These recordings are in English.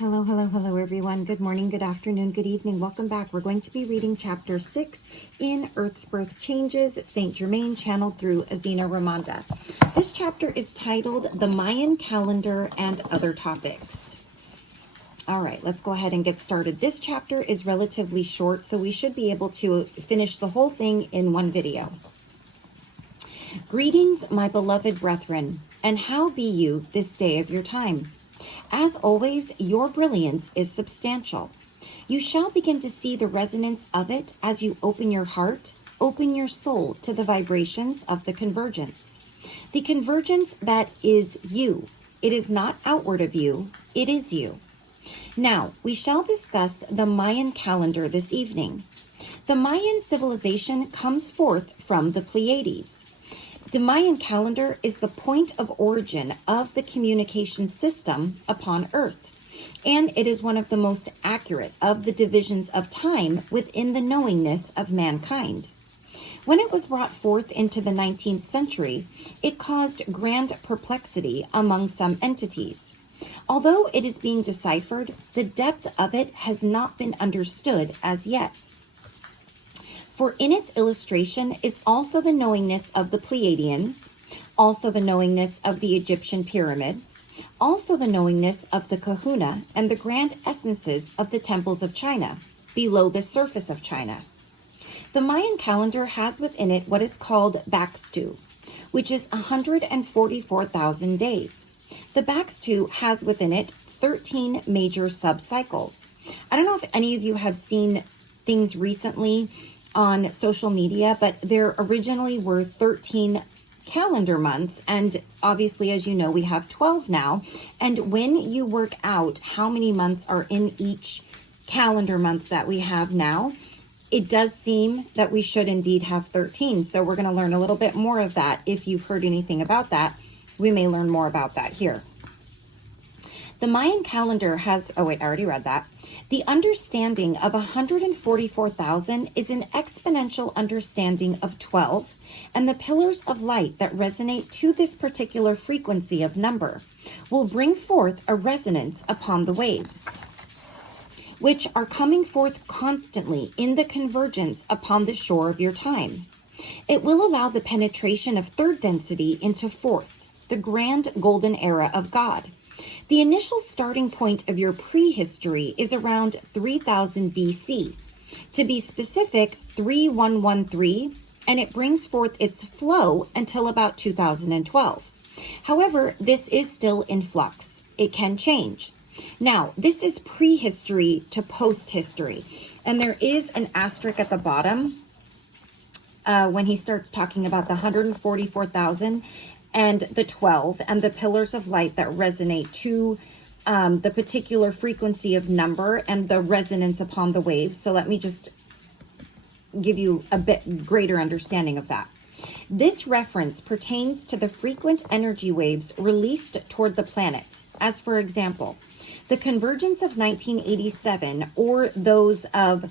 Hello, hello, hello, everyone. Good morning, good afternoon, good evening. Welcome back. We're going to be reading Chapter 6 in Earth's Birth Changes St.Germain, channeled through Azina Ramonda. This chapter is titled The Mayan Calendar and Other Topics. All right, let's go ahead and get started. This chapter is relatively short, so we should be able to finish the whole thing in one video. Greetings, my beloved brethren, and how be you this day of your time? As always, your brilliance is substantial. You shall begin to see the resonance of it as you open your heart, open your soul to the vibrations of the convergence. The convergence that is you. It is not outward of you, it is you. Now, we shall discuss the Mayan calendar this evening. The Mayan civilization comes forth from the Pleiades. The Mayan calendar is the point of origin of the communication system upon Earth, and it is one of the most accurate of the divisions of time within the knowingness of mankind. When it was brought forth into the 19th century, it caused grand perplexity among some entities. Although it is being deciphered, the depth of it has not been understood as yet. For in its illustration is also the knowingness of the Pleiadians, also the knowingness of the Egyptian pyramids, also the knowingness of the kahuna and the grand essences of the temples of China, below the surface of China. The Mayan calendar has within it what is called Bakstu, which is 144,000 days. The Bakstu has within it 13 major subcycles. I don't know if any of you have seen things recently on social media, but there originally were 13 calendar months, and obviously, as you know, we have 12 now. And when you work out how many months are in each calendar month that we have now, it does seem that we should indeed have 13. So we're going to learn a little bit more of that. If you've heard anything about that, we may learn more about that here. The Mayan calendar has, I already read that. The understanding of 144,000 is an exponential understanding of 12, and the pillars of light that resonate to this particular frequency of number will bring forth a resonance upon the waves, which are coming forth constantly in the convergence upon the shore of your time. It will allow the penetration of third density into fourth, the grand golden era of God. The initial starting point of your prehistory is around 3000 BC. To be specific, 3113, and it brings forth its flow until about 2012. However, this is still in flux. It can change. Now, this is prehistory to post-history, and there is an asterisk at the bottom when he starts talking about the 144,000 and the 12 and the pillars of light that resonate to the particular frequency of number and the resonance upon the waves. So let me just give you a bit greater understanding of that. This reference pertains to the frequent energy waves released toward the planet, as for example, the convergence of 1987 or those of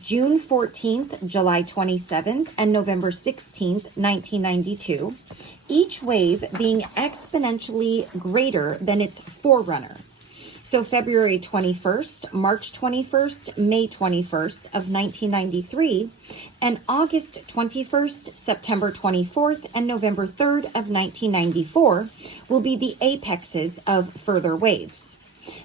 June 14th, July 27th, and November 16th, 1992, each wave being exponentially greater than its forerunner. So February 21st, March 21st, May 21st of 1993, and August 21st, September 24th, and November 3rd of 1994 will be the apexes of further waves.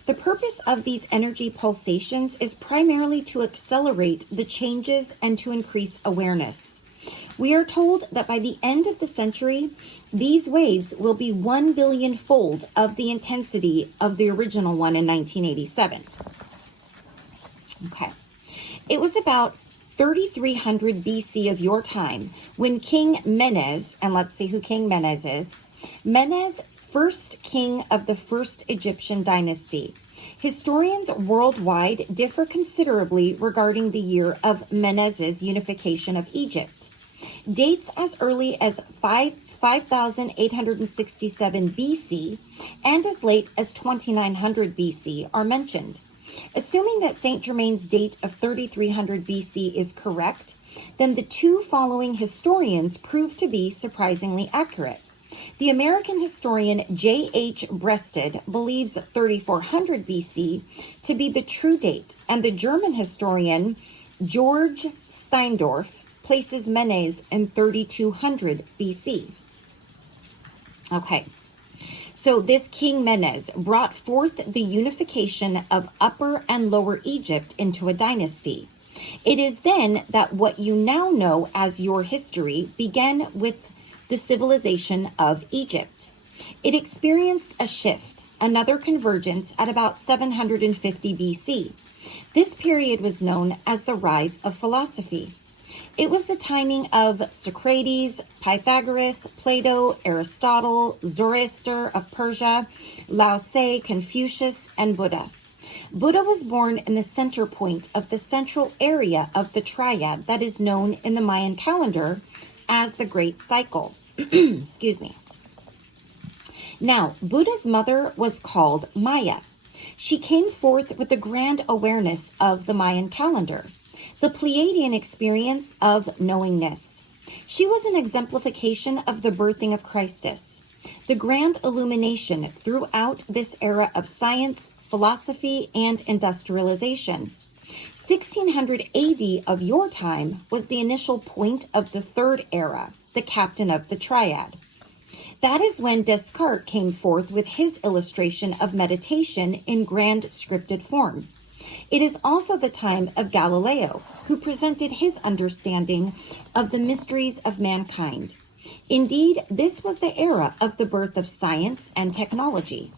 The purpose of these energy pulsations is primarily to accelerate the changes and to increase awareness. We are told that by the end of the century, these waves will be 1 billion-fold of the intensity of the original one in 1987. Okay. It was about 3300 BC of your time when King Menes, and let's see who King Menes is, Menes, first king of the first Egyptian dynasty. Historians worldwide differ considerably regarding the year of Menes's unification of Egypt. Dates as early as 5867 BC and as late as 2900 BC are mentioned. Assuming that St. Germain's date of 3300 BC is correct, then the two following historians prove to be surprisingly accurate. The American historian J.H. Breasted believes 3400 BC to be the true date, and the German historian George Steindorf places Menes in 3200 BC. Okay, so this King Menes brought forth the unification of Upper and Lower Egypt into a dynasty. It is then that what you now know as your history began with the civilization of Egypt. It experienced a shift, another convergence at about 750 BC. This period was known as the rise of philosophy. It was the timing of Socrates, Pythagoras, Plato, Aristotle, Zoroaster of Persia, Lao Tse, Confucius, and Buddha. Buddha was born in the center point of the central area of the triad that is known in the Mayan calendar as the Great Cycle. Excuse me. Now, Buddha's mother was called Maya. She came forth with the grand awareness of the Mayan calendar, the Pleiadian experience of knowingness. She was an exemplification of the birthing of Christus, the grand illumination throughout this era of science, philosophy, and industrialization. 1600 AD of your time was the initial point of the third era, the captain of the triad. That is when Descartes came forth with his illustration of meditation in grand scripted form. It is also the time of Galileo, who presented his understanding of the mysteries of mankind. Indeed, this was the era of the birth of science and technology.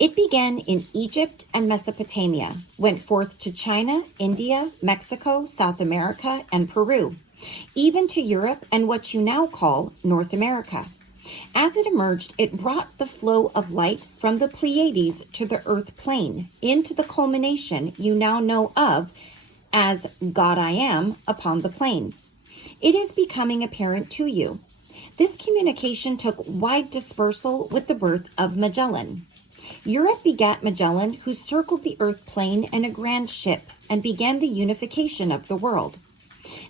It began in Egypt and Mesopotamia, went forth to China, India, Mexico, South America, and Peru, even to Europe and what you now call North America. As it emerged, it brought the flow of light from the Pleiades to the earth plane into the culmination you now know of as God I Am upon the plane. It is becoming apparent to you. This communication took wide dispersal with the birth of Magellan. Europe begat Magellan, who circled the earth plane in a grand ship and began the unification of the world.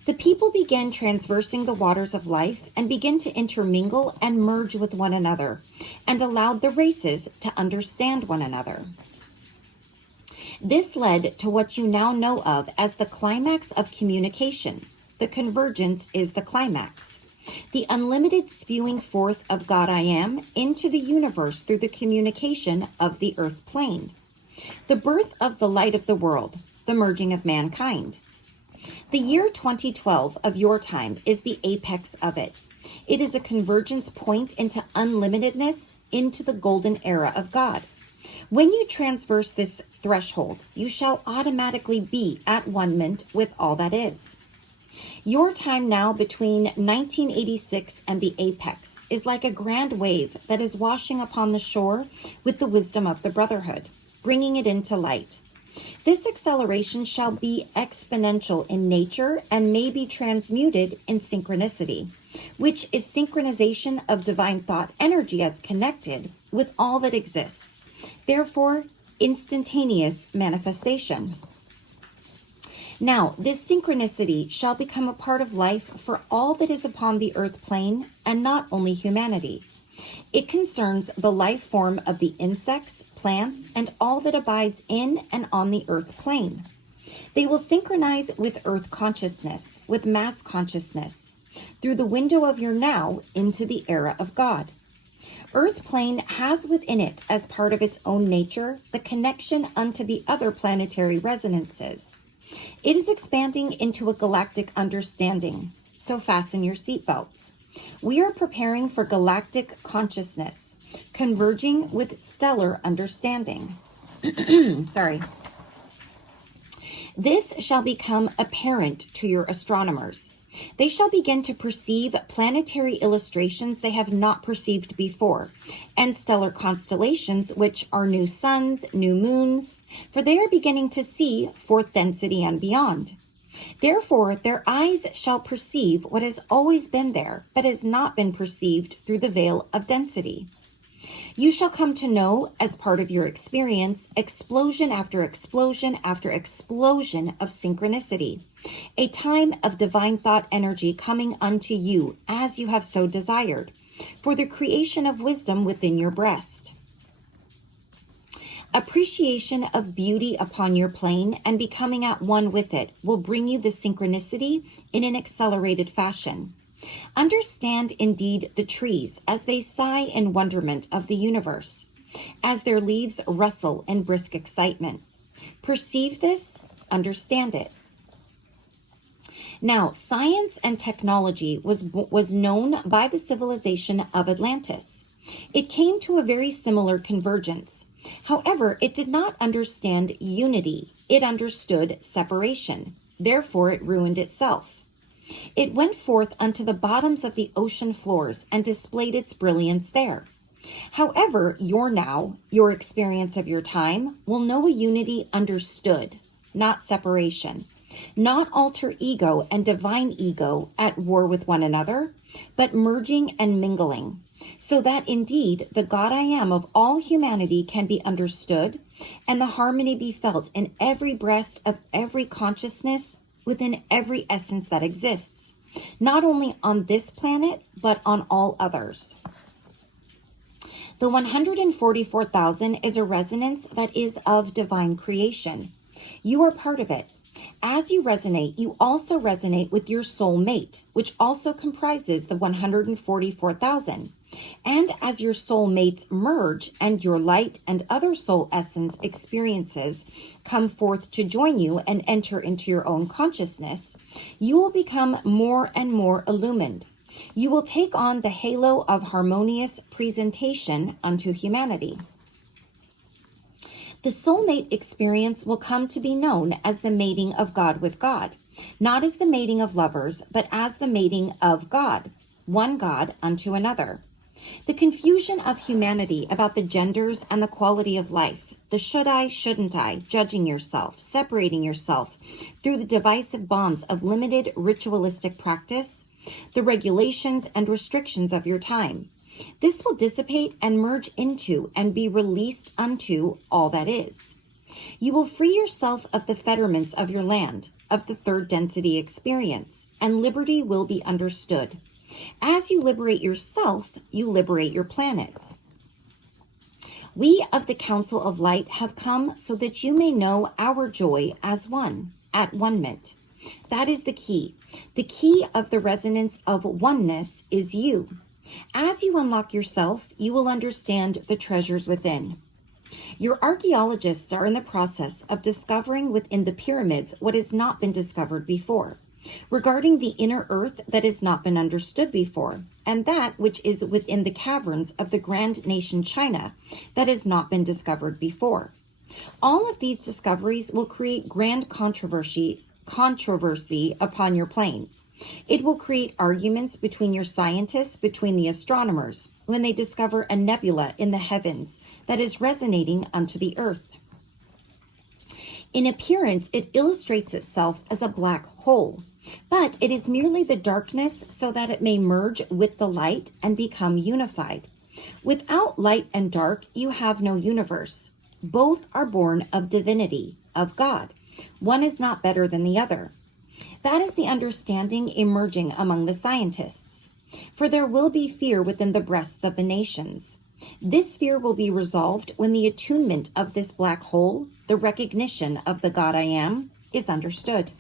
The people began traversing the waters of life and began to intermingle and merge with one another, and allowed the races to understand one another. This led to what you now know of as the climax of communication. The convergence is the climax. The unlimited spewing forth of God I Am into the universe through the communication of the earth plane. The birth of the light of the world, the merging of mankind. The year 2012 of your time is the apex of it. It is a convergence point into unlimitedness, into the golden era of God. When you transverse this threshold, you shall automatically be at one-ment with all that is. Your time now between 1986 and the apex is like a grand wave that is washing upon the shore with the wisdom of the brotherhood, bringing it into light. This acceleration shall be exponential in nature and may be transmuted in synchronicity, which is synchronization of divine thought energy as connected with all that exists, therefore instantaneous manifestation. Now, this synchronicity shall become a part of life for all that is upon the earth plane, and not only humanity. It concerns the life form of the insects, plants, and all that abides in and on the earth plane. They will synchronize with earth consciousness, with mass consciousness, through the window of your now into the era of God. Earth plane has within it, as part of its own nature, the connection unto the other planetary resonances. It is expanding into a galactic understanding, so fasten your seatbelts. We are preparing for galactic consciousness, converging with stellar understanding. Sorry. This shall become apparent to your astronomers. They shall begin to perceive planetary illustrations they have not perceived before, and stellar constellations which are new suns, new moons, for they are beginning to see fourth density and beyond. Therefore, their eyes shall perceive what has always been there, but has not been perceived through the veil of density. You shall come to know, as part of your experience, explosion after explosion after explosion of synchronicity, a time of divine thought energy coming unto you as you have so desired, for the creation of wisdom within your breast. Appreciation of beauty upon your plane and becoming at one with it will bring you the synchronicity in an accelerated fashion. Understand indeed the trees as they sigh in wonderment of the universe, as their leaves rustle in brisk excitement. Perceive this, understand it. Now, science and technology was known by the civilization of Atlantis. It came to a very similar convergence. However, it did not understand unity. It understood separation. Therefore, it ruined itself. It went forth unto the bottoms of the ocean floors and displayed its brilliance there. However, your experience of your time, will know a unity understood, not separation, not alter ego and divine ego at war with one another, but merging and mingling, so that indeed the God I am of all humanity can be understood, and the harmony be felt in every breast of every consciousness within every essence that exists, not only on this planet, but on all others. The 144,000 is a resonance that is of divine creation. You are part of it. As you resonate, you also resonate with your soul mate, which also comprises the 144,000. And as your soul mates merge and your light and other soul essence experiences come forth to join you and enter into your own consciousness, you will become more and more illumined. You will take on the halo of harmonious presentation unto humanity. The soulmate experience will come to be known as the mating of God with God, not as the mating of lovers, but as the mating of God, one God unto another. The confusion of humanity about the genders and the quality of life, the should I, shouldn't I, judging yourself, separating yourself through the divisive bonds of limited ritualistic practice, the regulations and restrictions of your time. This will dissipate and merge into and be released unto all that is. You will free yourself of the fetterments of your land, of the third density experience, and liberty will be understood. As you liberate yourself, you liberate your planet. We of the Council of Light have come so that you may know our joy as one, at one-ment. That is the key. The key of the resonance of oneness is you. As you unlock yourself, you will understand the treasures within. Your archaeologists are in the process of discovering within the pyramids what has not been discovered before, regarding the inner earth that has not been understood before, and that which is within the caverns of the grand nation China that has not been discovered before. All of these discoveries will create grand controversy upon your plane. It will create arguments between your scientists, between the astronomers, when they discover a nebula in the heavens that is resonating unto the earth. In appearance, it illustrates itself as a black hole, but it is merely the darkness so that it may merge with the light and become unified. Without light and dark, you have no universe. Both are born of divinity, of God. One is not better than the other. That is the understanding emerging among the scientists. For there will be fear within the breasts of the nations. This fear will be resolved when the attunement of this black hole, the recognition of the God I am, is understood.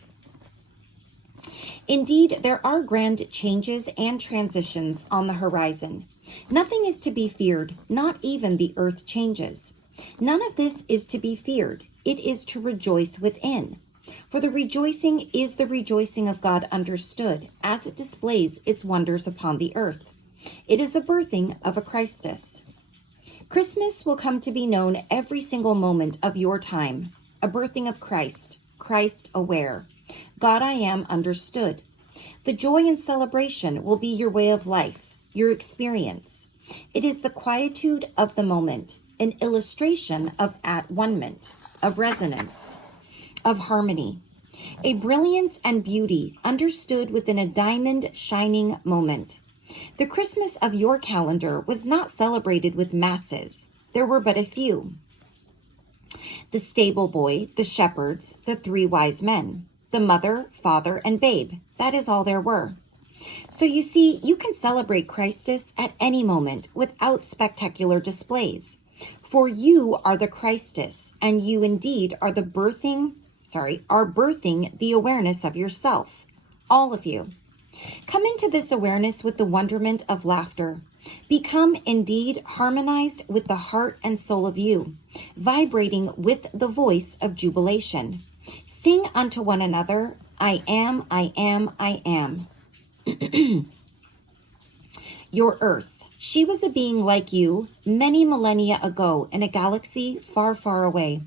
Indeed, there are grand changes and transitions on the horizon. Nothing is to be feared, not even the earth changes. None of this is to be feared. It is to rejoice within. For the rejoicing is the rejoicing of God understood, as it displays its wonders upon the earth. It is a birthing of a Christus. Christmas will come to be known every single moment of your time, a birthing of Christ, Christ aware, God I am understood. The joy and celebration will be your way of life, your experience. It is the quietude of the moment, an illustration of at one-ment, of resonance, of harmony, a brilliance and beauty understood within a diamond shining moment. The Christmas of your calendar was not celebrated with masses. There were but a few. The stable boy, the shepherds, the 3 wise men, the mother, father, and babe. That is all there were. So you see, you can celebrate Christus at any moment without spectacular displays. For you are the Christus, and you indeed are birthing the awareness of yourself. All of you. Come into this awareness with the wonderment of laughter. Become indeed harmonized with the heart and soul of you, vibrating with the voice of jubilation. Sing unto one another, I am, I am, I am. Your Earth. She was a being like you many millennia ago in a galaxy far, far away.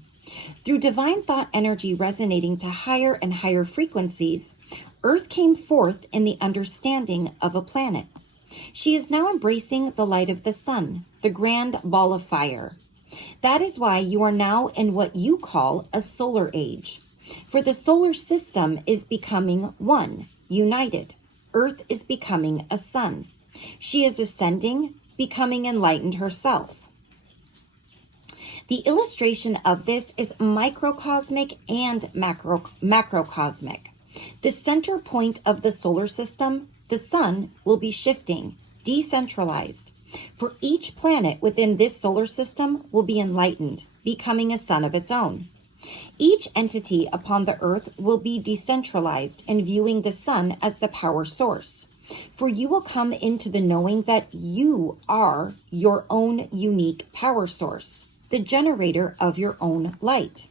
Through divine thought energy resonating to higher and higher frequencies, Earth came forth in the understanding of a planet. She is now embracing the light of the sun, the grand ball of fire. That is why you are now in what you call a solar age. For the solar system is becoming one, united. Earth is becoming a sun. She is ascending, becoming enlightened herself. The illustration of this is microcosmic and macrocosmic. The center point of the solar system, the sun, will be shifting, decentralized. For each planet within this solar system will be enlightened, becoming a sun of its own. Each entity upon the earth will be decentralized in viewing the sun as the power source. For you will come into the knowing that you are your own unique power source, the generator of your own light.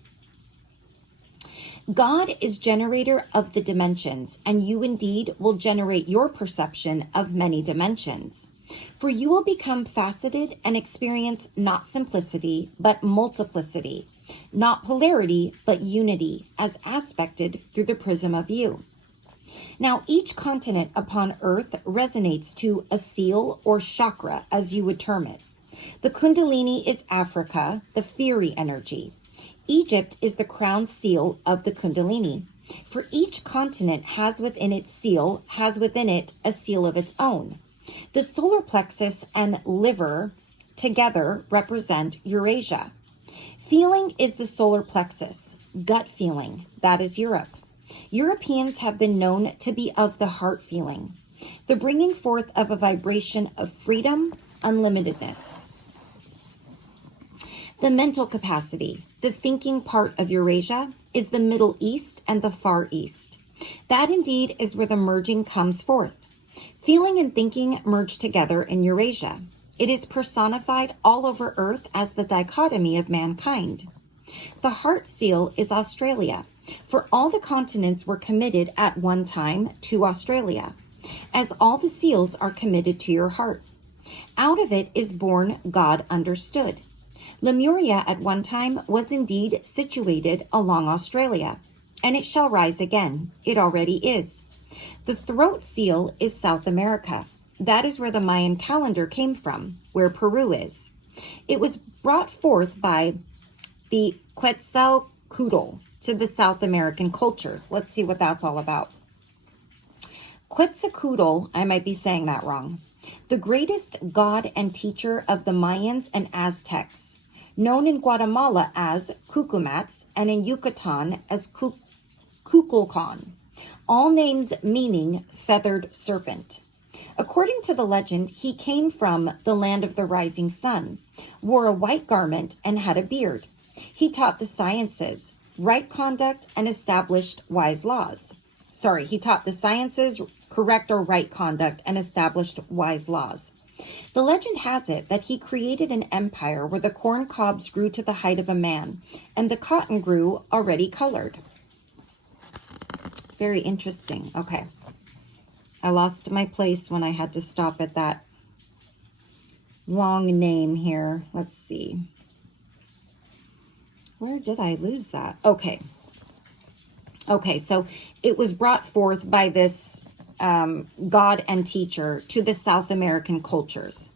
God is generator of the dimensions, and you indeed will generate your perception of many dimensions. For you will become faceted and experience not simplicity, but multiplicity, not polarity, but unity, as aspected through the prism of you. Now, each continent upon earth resonates to a seal or chakra, as you would term it. The Kundalini is Africa, the fiery energy. Egypt is the crown seal of the Kundalini. For each continent has within it a seal of its own. The solar plexus and liver together represent Eurasia. Feeling is the solar plexus. Gut feeling, that is Europe. Europeans have been known to be of the heart feeling, the bringing forth of a vibration of freedom, unlimitedness. The mental capacity, the thinking part of Eurasia, is the Middle East and the Far East. That indeed is where the merging comes forth. Feeling and thinking merge together in Eurasia. It is personified all over Earth as the dichotomy of mankind. The heart seal is Australia, for all the continents were committed at one time to Australia, as all the seals are committed to your heart. Out of it is born God understood. Lemuria at one time was indeed situated along Australia, and it shall rise again. It already is. The throat seal is South America. That is where the Mayan calendar came from, where Peru is. It was brought forth by the Quetzalcoatl to the South American cultures. Let's see what that's all about. Quetzalcoatl, I might be saying that wrong, the greatest god and teacher of the Mayans and Aztecs, known in Guatemala as Cucumats and in Yucatan as Kukulkan, all names meaning feathered serpent. According to the legend, he came from the land of the rising sun, wore a white garment, and had a beard. He taught the sciences, right conduct, and established wise laws. He taught the sciences, correct or right conduct, and established wise laws. The legend has it that he created an empire where the corn cobs grew to the height of a man, and the cotton grew already colored. Very interesting. Okay. I lost my place when I had to stop at that long name here. Let's see. Where did I lose that? Okay. So it was brought forth by this god and teacher to the South American cultures.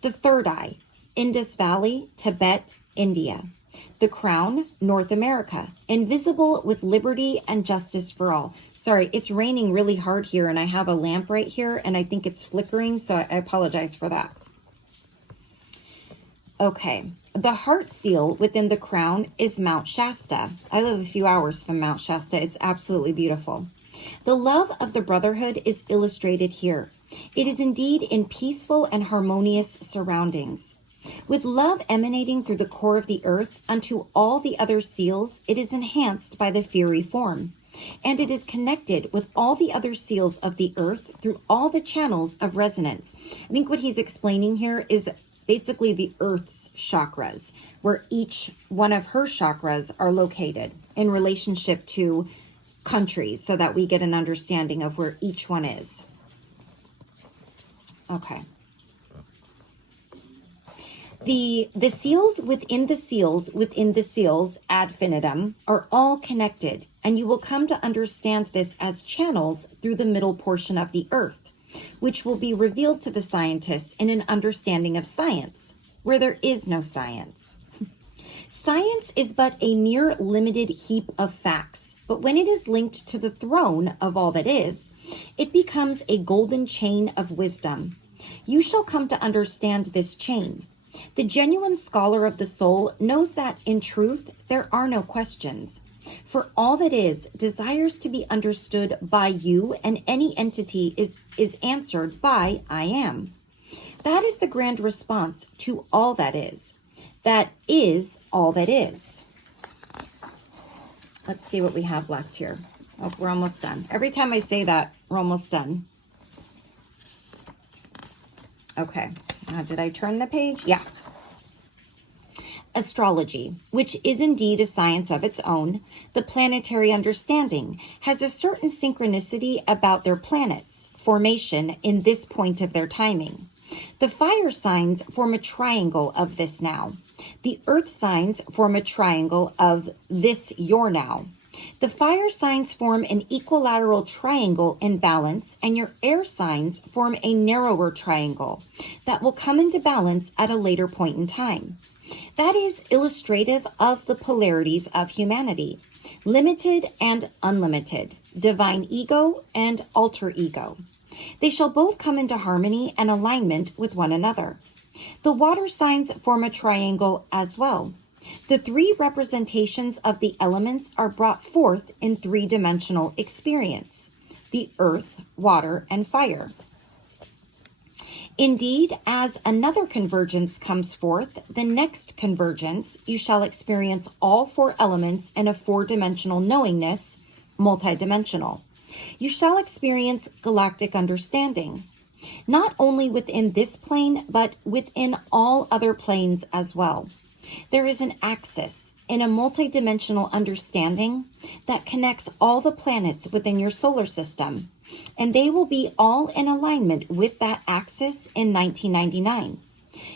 The third eye, Indus Valley, Tibet, India. The crown, North America, invisible with liberty and justice for all. Sorry, it's raining really hard here, and I have a lamp right here, and I think it's flickering, so I apologize for that. Okay, the heart seal within the crown is Mount Shasta. I live a few hours from Mount Shasta. It's absolutely beautiful. The love of the brotherhood is illustrated here. It is indeed in peaceful and harmonious surroundings. With love emanating through the core of the earth unto all the other seals, it is enhanced by the fiery form, and it is connected with all the other seals of the earth through all the channels of resonance. I think what he's explaining here is basically the earth's chakras, where each one of her chakras are located in relationship to countries, so that we get an understanding of where each one is. Okay. The seals within the seals within the seals ad infinitum are all connected, and you will come to understand this as channels through the middle portion of the earth, which will be revealed to the scientists in an understanding of science, where there is no science. Science is but a mere limited heap of facts, but when it is linked to the throne of all that is, it becomes a golden chain of wisdom. You shall come to understand this chain. The genuine scholar of the soul knows that, in truth, there are no questions. For all that is desires to be understood by you, and any entity is answered by I am. That is the grand response to all that is. That is all that is. Let's see what we have left here. Oh, we're almost done. Every time I say that, we're almost done. Okay. Did I turn the page? Yeah. Astrology, which is indeed a science of its own, the planetary understanding, has a certain synchronicity about their planets' formation in this point of their timing. The fire signs form a triangle of this now. The earth signs form a triangle of this your now. The fire signs form an equilateral triangle in balance, and your air signs form a narrower triangle that will come into balance at a later point in time. That is illustrative of the polarities of humanity, limited and unlimited, divine ego and alter ego. They shall both come into harmony and alignment with one another. The water signs form a triangle as well. The three representations of the elements are brought forth in three-dimensional experience: the earth, water, and fire. Indeed, as another convergence comes forth, the next convergence, you shall experience all four elements in a four-dimensional knowingness, multidimensional. You shall experience galactic understanding, not only within this plane, but within all other planes as well. There is an axis in a multidimensional understanding that connects all the planets within your solar system, and they will be all in alignment with that axis in 1999.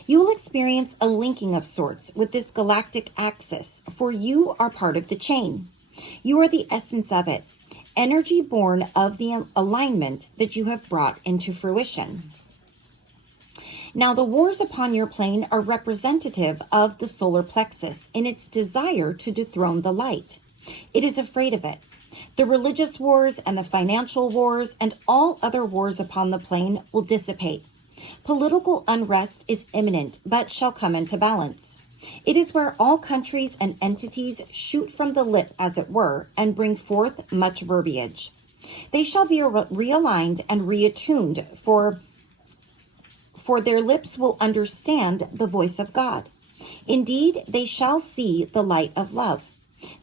You will experience a linking of sorts with this galactic axis, for you are part of the chain. You are the essence of it, energy born of the alignment that you have brought into fruition. Now, the wars upon your plane are representative of the solar plexus in its desire to dethrone the light. It is afraid of it. The religious wars and the financial wars and all other wars upon the plane will dissipate. Political unrest is imminent, but shall come into balance. It is where all countries and entities shoot from the lip, as it were, and bring forth much verbiage. They shall be realigned and reattuned, for their lips will understand the voice of God. Indeed, they shall see the light of love.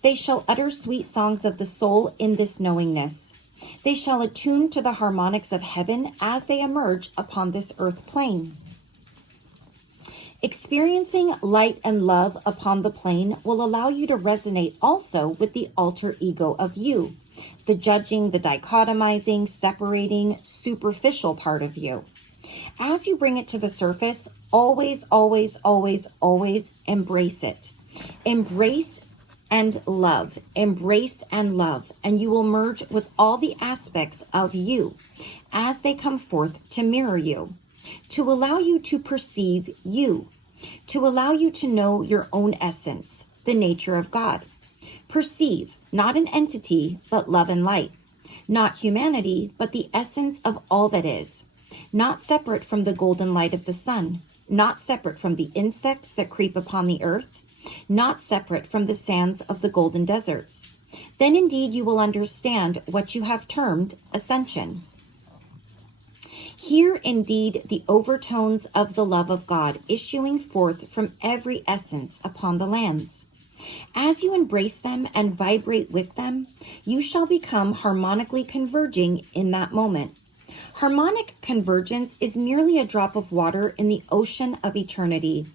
They shall utter sweet songs of the soul in this knowingness. They shall attune to the harmonics of heaven as they emerge upon this earth plane. Experiencing light and love upon the plane will allow you to resonate also with the alter ego of you, the judging, the dichotomizing, separating, superficial part of you. As you bring it to the surface, always, always, always, always embrace it. Embrace and love, and you will merge with all the aspects of you as they come forth to mirror you, to allow you to perceive you, to allow you to know your own essence, the nature of God. Perceive, not an entity, but love and light, not humanity, but the essence of all that is, not separate from the golden light of the sun, not separate from the insects that creep upon the earth, not separate from the sands of the golden deserts. Then indeed you will understand what you have termed ascension. Hear indeed the overtones of the love of God issuing forth from every essence upon the lands. As you embrace them and vibrate with them, you shall become harmonically converging in that moment. Harmonic convergence is merely a drop of water in the ocean of eternity.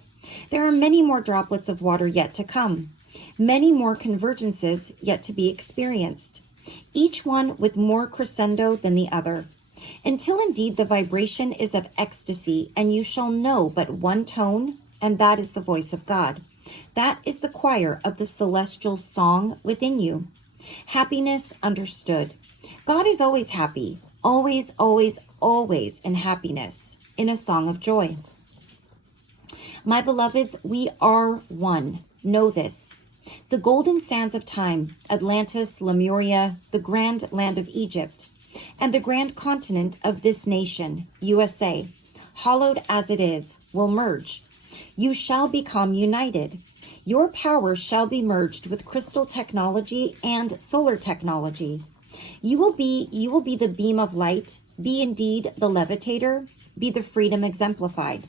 There are many more droplets of water yet to come, many more convergences yet to be experienced, each one with more crescendo than the other, until indeed the vibration is of ecstasy, and you shall know but one tone, and that is the voice of God. That is the choir of the celestial song within you. Happiness understood. God is always happy, always, always, always in happiness, in a song of joy. My beloveds, we are one. Know this. The golden sands of time, Atlantis, Lemuria, the grand land of Egypt, and the grand continent of this nation, USA, hollowed as it is, will merge. You shall become united. Your power shall be merged with crystal technology and solar technology. You will be the beam of light, be indeed the levitator, be the freedom exemplified.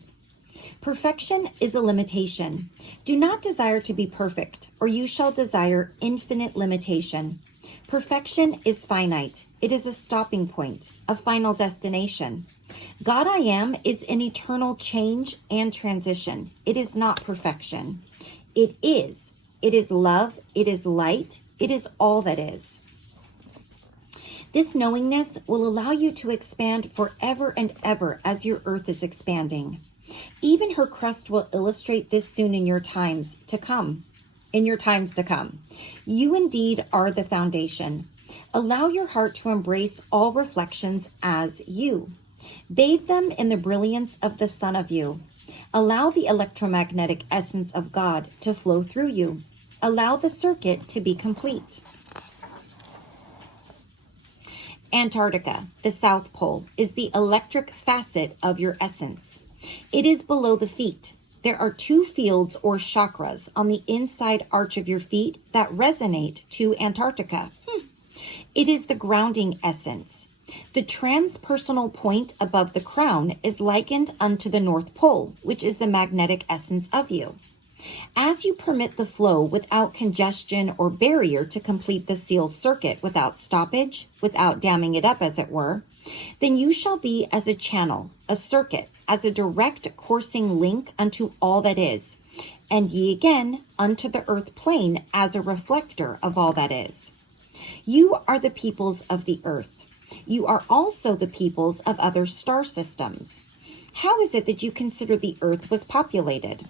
Perfection is a limitation. Do not desire to be perfect, or you shall desire infinite limitation. Perfection is finite. It is a stopping point, a final destination. God I Am is an eternal change and transition. It is not perfection. It is. It is love. It is light. It is all that is. This knowingness will allow you to expand forever and ever as your earth is expanding. Even her crust will illustrate this soon in your times to come. You indeed are the foundation. Allow your heart to embrace all reflections as you. Bathe them in the brilliance of the sun of you. Allow the electromagnetic essence of God to flow through you. Allow the circuit to be complete. Antarctica, the South Pole, is the electric facet of your essence. It is below the feet. There are two fields or chakras on the inside arch of your feet that resonate to Antarctica. It is the grounding essence. The transpersonal point above the crown is likened unto the North Pole, which is the magnetic essence of you. As you permit the flow without congestion or barrier to complete the seal circuit without stoppage, without damming it up as it were, then you shall be as a channel, a circuit, as a direct coursing link unto all that is, and ye again unto the earth plane as a reflector of all that is. You are the peoples of the earth. You are also the peoples of other star systems. How is it that you consider the earth was populated?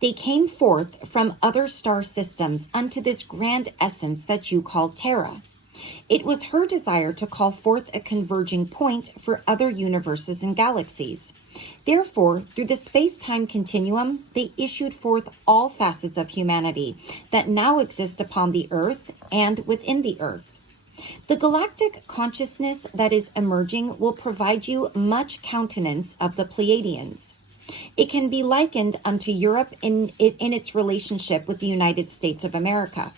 They came forth from other star systems unto this grand essence that you call Terra. It was her desire to call forth a converging point for other universes and galaxies. Therefore, through the space-time continuum, they issued forth all facets of humanity that now exist upon the earth and within the earth. The galactic consciousness that is emerging will provide you much countenance of the Pleiadians. It can be likened unto Europe in its relationship with the United States of America.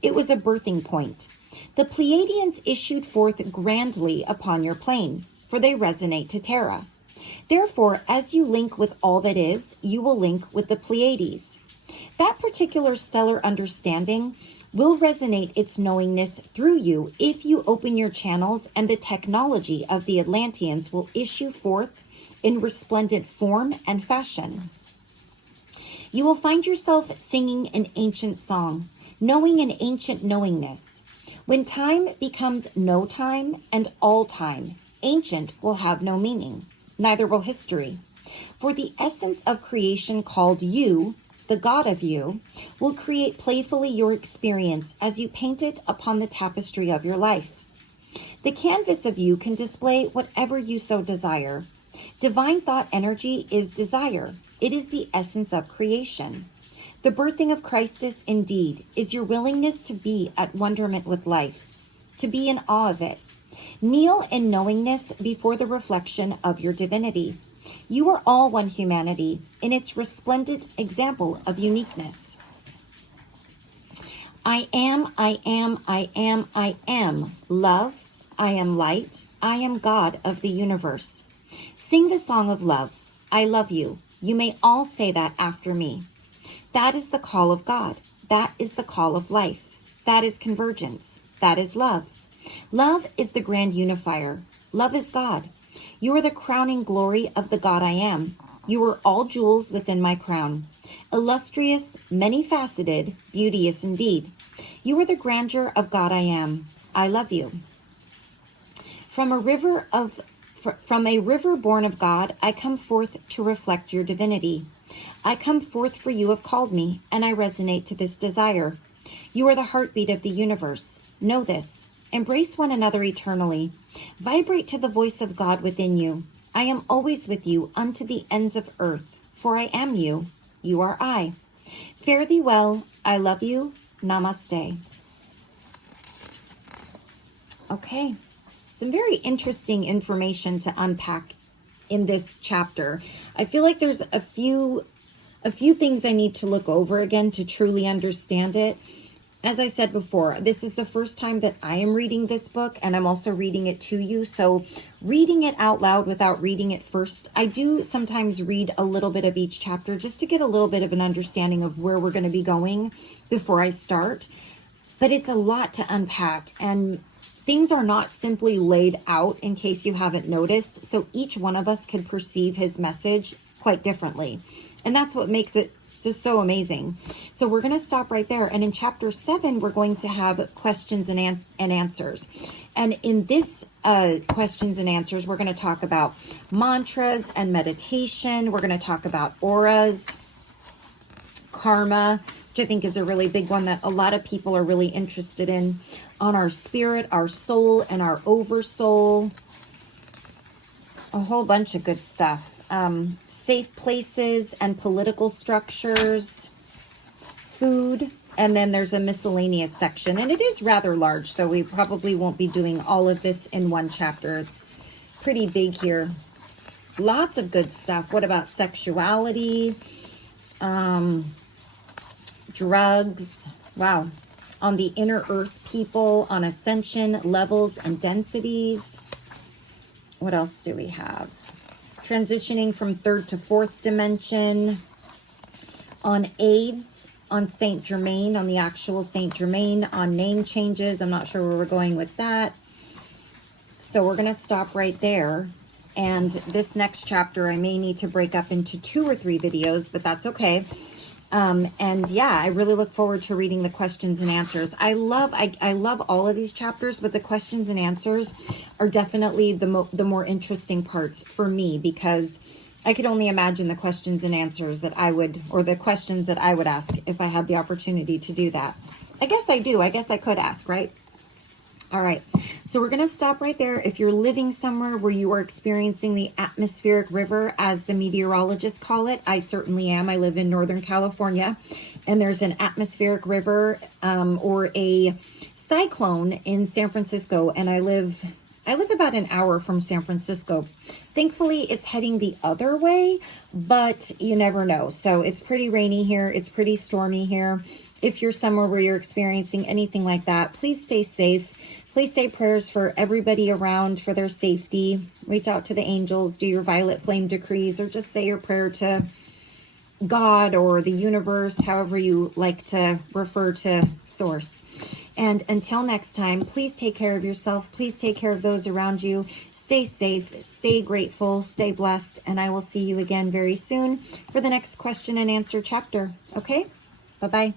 It was a birthing point. The Pleiadians issued forth grandly upon your plane, for they resonate to Terra. Therefore, as you link with all that is, you will link with the Pleiades. That particular stellar understanding will resonate its knowingness through you if you open your channels, and the technology of the Atlanteans will issue forth in resplendent form and fashion. You will find yourself singing an ancient song, knowing an ancient knowingness. When time becomes no time and all time, ancient will have no meaning, neither will history. For the essence of creation called you, the God of you, will create playfully your experience as you paint it upon the tapestry of your life. The canvas of you can display whatever you so desire. Divine thought energy is desire. It is the essence of creation. The birthing of Christus, indeed, is your willingness to be at wonderment with life, to be in awe of it. Kneel in knowingness before the reflection of your divinity. You are all one humanity in its resplendent example of uniqueness. I am, I am, I am, I am love. I am light. I am God of the universe. Sing the song of love. I love you. You may all say that after me. That is the call of God. That is the call of life. That is convergence. That is love. Love is the grand unifier. Love is God. You are the crowning glory of the God I am. You are all jewels within my crown. Illustrious, many-faceted, beauteous indeed. You are the grandeur of God I am. I love you. From a river born of God, I come forth to reflect your divinity. I come forth for you have called me, and I resonate to this desire. You are the heartbeat of the universe. Know this. Embrace one another eternally. Vibrate to the voice of God within you. I am always with you unto the ends of earth, for I am you. You are I. Fare thee well. I love you. Namaste. Okay. Some very interesting information to unpack in this chapter. I feel like there's a few things I need to look over again to truly understand it. As I said before, this is the first time that I am reading this book, and I'm also reading it to you. So reading it out loud without reading it first, I do sometimes read a little bit of each chapter just to get a little bit of an understanding of where we're going to be going before I start. But it's a lot to unpack, and things are not simply laid out in case you haven't noticed. So each one of us could perceive his message quite differently. And that's what makes it just so amazing. So we're going to stop right there. And in chapter 7, we're going to have questions and answers. And in this questions and answers, we're going to talk about mantras and meditation. We're going to talk about auras, karma, which I think is a really big one that a lot of people are really interested in, on our spirit, our soul, and our oversoul. A whole bunch of good stuff. Safe places and political structures, food, and then there's a miscellaneous section. And it is rather large, so we probably won't be doing all of this in one chapter. It's pretty big here. Lots of good stuff. What about sexuality? Drugs. Wow. On the inner earth people, on ascension, levels, and densities. What else do we have? Transitioning from third to fourth dimension, on AIDS, on St.Germain, on the actual St.Germain, on name changes. I'm not sure where we're going with that. So we're going to stop right there. And this next chapter, I may need to break up into 2 or 3 videos, but that's okay. And yeah, I really look forward to reading the questions and answers. I love all of these chapters, but the questions and answers are definitely the more interesting parts for me, because I could only imagine the questions and answers that I would, or the questions that I would ask if I had the opportunity to do that. I guess I do. I guess I could ask, right? All right, so we're going to stop right there. If you're living somewhere where you are experiencing the atmospheric river, as the meteorologists call it, I certainly am. I live in Northern California, and there's an atmospheric river or a cyclone in San Francisco, and I live about an hour from San Francisco. Thankfully, it's heading the other way, but you never know. So it's pretty rainy here. It's pretty stormy here. If you're somewhere where you're experiencing anything like that, please stay safe. Please say prayers for everybody around for their safety. Reach out to the angels, do your violet flame decrees, or just say your prayer to God or the universe, however you like to refer to source. And until next time, please take care of yourself. Please take care of those around you. Stay safe, stay grateful, stay blessed, and I will see you again very soon for the next question and answer chapter. Okay? Bye-bye.